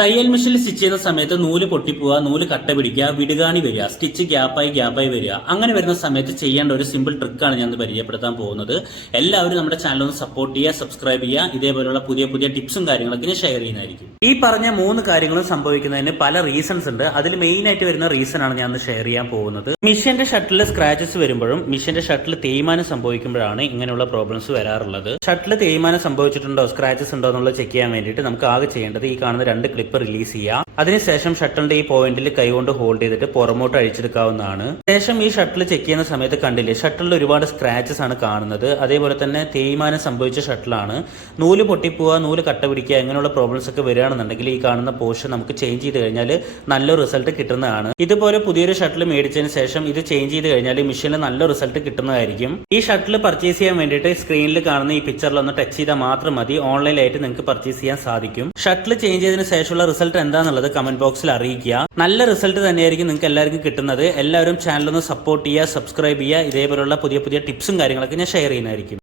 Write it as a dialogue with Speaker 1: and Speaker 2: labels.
Speaker 1: തയ്യൽ മെഷീനിൽ സ്റ്റിച്ച് ചെയ്യുന്ന സമയത്ത് നൂൽ പൊട്ടിപ്പോവുക നൂൽ കട്ട പിടിക്കുക വിടുകാണി വരിക സ്റ്റിച്ച് ഗ്യാപ്പായി ഗ്യാപ്പായി വരിക. അങ്ങനെ വരുന്ന സമയത്ത് ചെയ്യേണ്ട ഒരു സിമ്പിൾ ട്രിക്കാണ് ഞാൻ പരിചയപ്പെടുത്താൻ പോകുന്നത്. എല്ലാവരും നമ്മുടെ ചാനൽ ഒന്ന് സപ്പോർട്ട് ചെയ്യുക സബ്സ്ക്രൈബ് ചെയ്യുക. ഇതേപോലെയുള്ള പുതിയ പുതിയ ടിപ്സും കാര്യങ്ങളൊക്കെ ഷെയർ ചെയ്യുന്നതായിരിക്കും. ഈ പറഞ്ഞ മൂന്ന് കാര്യങ്ങളും സംഭവിക്കുന്നതിന് പല റീസൺസ് ഉണ്ട്. അതിൽ മെയിൻ ആയിട്ട് വരുന്ന റീസൺ ആണ് ഞാൻ ഷെയർ ചെയ്യാൻ പോകുന്നത്. മിഷീന്റെ ഷട്ടിൽ സ്ക്രാച്ചസ് വരുമ്പോഴും മിഷീന്റെ ഷട്ടിൽ തേയ്മാനം സംഭവിക്കുമ്പോഴാണ് ഇങ്ങനെയുള്ള പ്രോബ്ലംസ് വരാറുള്ളത്. ഷട്ടിൽ തേയ്മാനം സംഭവിച്ചിട്ടുണ്ടോ സ്ക്രാച്ചസ് ഉണ്ടോ എന്നുള്ളത് ചെക്ക് ചെയ്യാൻ വേണ്ടിയിട്ട് നമുക്ക് ആകെ ചെയ്യേണ്ടത് ഈ കാണുന്ന രണ്ട് ക്ലിപ്പ് റിലീസ് ചെയ്യുക അതിനുശേഷം ഷട്ടിലിന്റെ ഈ പോയിന്റിൽ കൈകൊണ്ട് ഹോൾഡ് ചെയ്തിട്ട് പുറമോട്ട് അഴിച്ചെടുക്കാവുന്നതാണ്. ശേഷം ഈ ഷട്ടിൽ ചെക്ക് ചെയ്യുന്ന സമയത്ത് കണ്ടില്ലേ ഷട്ടിലിൽ ഒരുപാട് സ്ക്രാച്ചസ് ആണ് കാണുന്നത്. അതേപോലെ തന്നെ തേയ്മാനം സംഭവിച്ച ഷട്ടിലാണ് നൂൽ പൊട്ടിപ്പോവുക നൂൽ കട്ട പിടിക്കുക ഇങ്ങനെയുള്ള പ്രോബ്ലംസ് ഒക്കെ വരികയാണെന്നുണ്ടെങ്കിൽ ഈ കാണുന്ന പോർഷൻ നമുക്ക് ചേഞ്ച് ചെയ്ത് കഴിഞ്ഞാൽ നല്ല റിസൾട്ട് കിട്ടുന്നതാണ്. ഇതുപോലെ പുതിയൊരു ഷട്ടിൽ മേടിച്ചതിന് ശേഷം ഇത് ചേഞ്ച് ചെയ്ത് കഴിഞ്ഞാൽ മെഷീനിൽ നല്ല റിസൾട്ട് കിട്ടുന്നതായിരിക്കും. ഈ ഷട്ടിൽ പർച്ചേസ് ചെയ്യാൻ വേണ്ടിയിട്ട് സ്ക്രീനിൽ കാണുന്ന ഈ പിക്ചറിൽ ഒന്ന് ടച്ച് ചെയ്താൽ മാത്രം മതി. ഓൺലൈനായിട്ട് നിങ്ങൾക്ക് പർച്ചേസ് ചെയ്യാൻ സാധിക്കും. ഷട്ടിൽ ചേഞ്ച് ചെയ്തതിന് ശേഷമുള്ള റിസൾട്ട് എന്താണെന്നുള്ളത് കമന്റ് ബോക്സിൽ അറിയിക്കുക. നല്ല റിസൾട്ട് തന്നെയായിരിക്കും നിങ്ങൾക്ക് എല്ലാവർക്കും കിട്ടുന്നത്. എല്ലാവരും ചാനൽ ഒന്ന് സപ്പോർട്ട് ചെയ്യുക സബ്സ്ക്രൈബ് ചെയ്യുക. ഇതേപോലുള്ള പുതിയ പുതിയ ടിപ്സും കാര്യങ്ങളൊക്കെ ഞാൻ ഷെയർ ചെയ്യുന്നതായിരിക്കും.